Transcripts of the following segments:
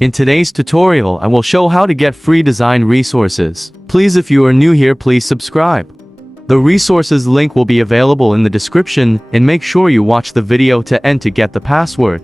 In today's tutorial, I will show how to get free design resources. Please, if you are new here, please subscribe. The resources link will be available in the description, and make sure you watch the video to end to get the password.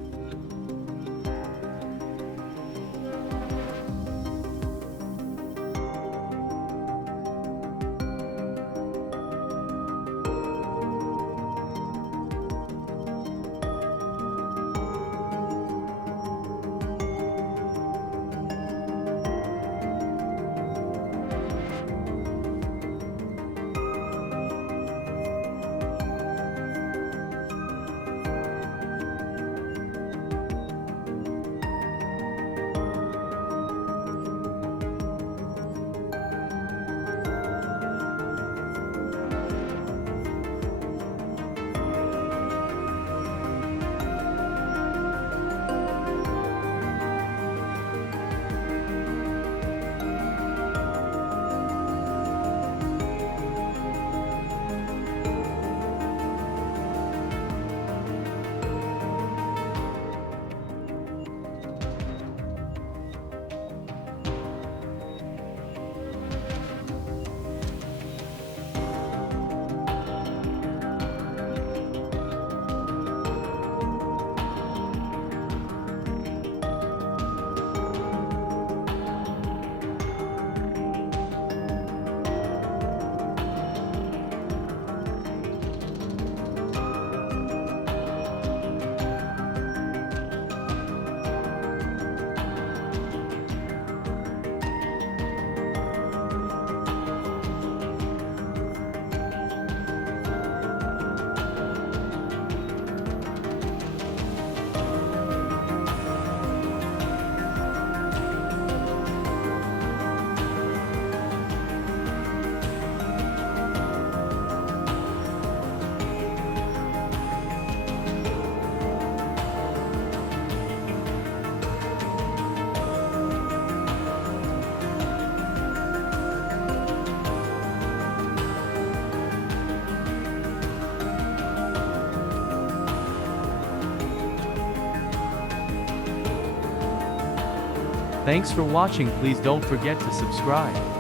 Thanks for watching. Please don't forget to subscribe.